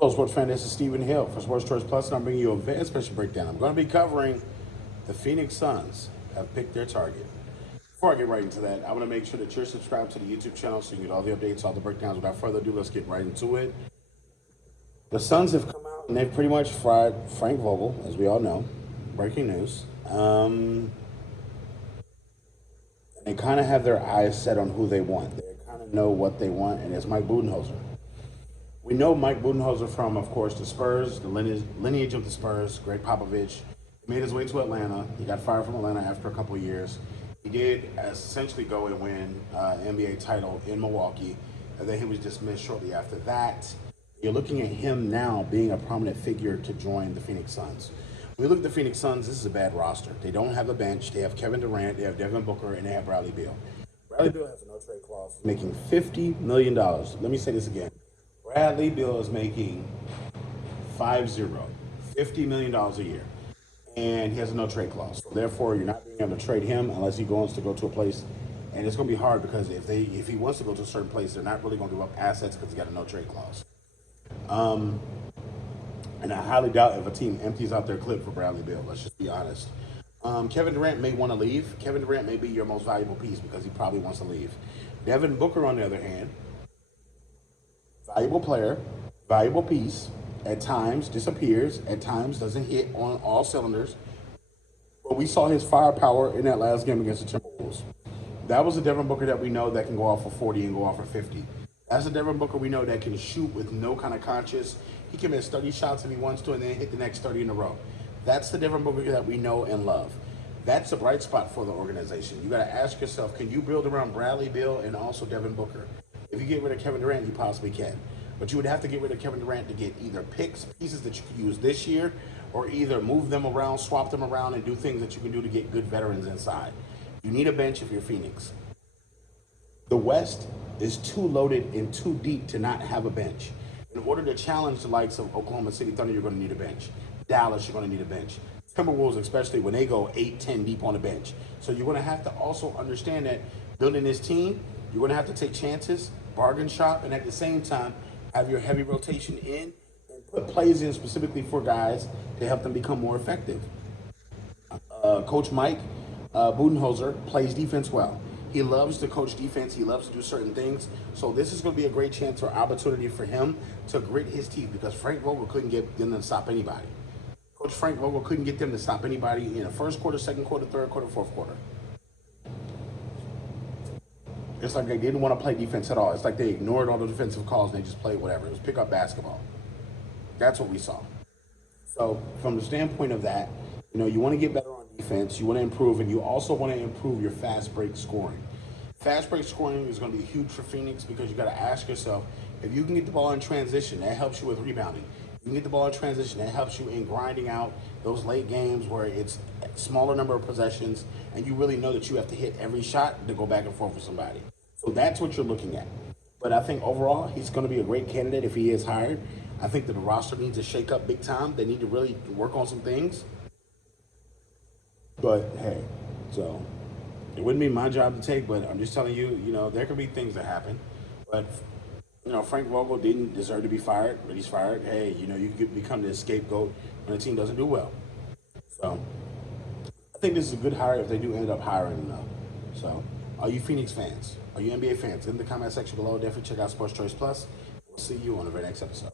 Hello, sports fan. This is Stephen Hill for Sports Choice Plus, and I'm bringing you a very special breakdown. I'm going to be covering the Phoenix Suns have picked their target. Before I get right into that, I want to make sure that you're subscribed to the YouTube channel so you get all the updates, all the breakdowns. Without further ado, let's get right into it. The Suns have come out and they've pretty much fried Frank Vogel, as we all know. Breaking news. They kind of have their eyes set on who they want. They kind of know what they want, and it's Mike Budenholzer. We know Mike Budenholzer from, of course, the Spurs, the lineage of the Spurs. Greg Popovich. He made his way to Atlanta. He got fired from Atlanta after a couple of years. He did essentially go and win NBA title in Milwaukee, and then he was dismissed shortly after that. You're looking at him now being a prominent figure to join the Phoenix Suns. When we look at the Phoenix Suns, this is a bad roster. They don't have a bench. They have Kevin Durant, they have Devin Booker, and they have Bradley Beal. Bradley Beal has a no-trade clause, making $50 million. Let me say this again. Bradley Beal is making 50 $50 million a year, and he has a no trade clause. So therefore, you're not being able to trade him unless he wants to go to a place, and it's going to be hard because if he wants to go to a certain place, they're not really going to give up assets because he got a no trade clause. And I highly doubt if a team empties out their clip for Bradley Beal. Let's just be honest. Kevin Durant may want to leave. Kevin Durant may be your most valuable piece because he probably wants to leave. Devin Booker, on the other hand, valuable player, valuable piece, at times disappears, at times doesn't hit on all cylinders. But we saw his firepower in that last game against the Timberwolves. That was a Devin Booker that we know that can go off for 40 and go off for 50. That's a Devin Booker we know that can shoot with no kind of conscience. He can miss 30 shots if he wants to and then hit the next 30 in a row. That's the Devin Booker that we know and love. That's a bright spot for the organization. You got to ask yourself, can you build around Bradley Beal and also Devin Booker? If you get rid of Kevin Durant, you possibly can. But you would have to get rid of Kevin Durant to get either pieces that you could use this year, or either move them around, swap them around, and do things that you can do to get good veterans inside. You need a bench if you're Phoenix. The West is too loaded and too deep to not have a bench. In order to challenge the likes of Oklahoma City Thunder, you're going to need a bench. Dallas, you're going to need a bench. Timberwolves, especially when they go 8, 10 deep on the bench. So you're going to have to also understand that building this team, you're going to have to take chances, bargain shop, and at the same time, have your heavy rotation in and put plays in specifically for guys to help them become more effective. Coach Mike Budenholzer plays defense well. He loves to coach defense. He loves to do certain things. So this is going to be a great chance or opportunity for him to grit his teeth because Frank Vogel couldn't get them to stop anybody. Coach Frank Vogel couldn't get them to stop anybody in the first quarter, second quarter, third quarter, fourth quarter. It's like they didn't want to play defense at all. It's like they ignored all the defensive calls and they just played whatever. It was pick up basketball. That's what we saw. So from the standpoint of that, you want to get better on defense. You want to improve, and you also want to improve your fast break scoring. Fast break scoring is going to be huge for Phoenix because you got to ask yourself, if you can get the ball in transition, that helps you with rebounding. You can get the ball in transition, that helps you in grinding out those late games where it's a smaller number of possessions and you really know that you have to hit every shot to go back and forth with somebody. So that's what you're looking at. But I think overall, he's going to be a great candidate if he is hired. I think that the roster needs to shake up big time. They need to really work on some things. But hey, so it wouldn't be my job to take, but I'm just telling you, there could be things that happen. But Frank Vogel didn't deserve to be fired, but he's fired. Hey, you could become the scapegoat when the team doesn't do well. So I think this is a good hire if they do end up hiring him, though. So are you Phoenix fans? Are you NBA fans? Get in the comment section below. Definitely check out Sports Choice Plus. We'll see you on the very next episode.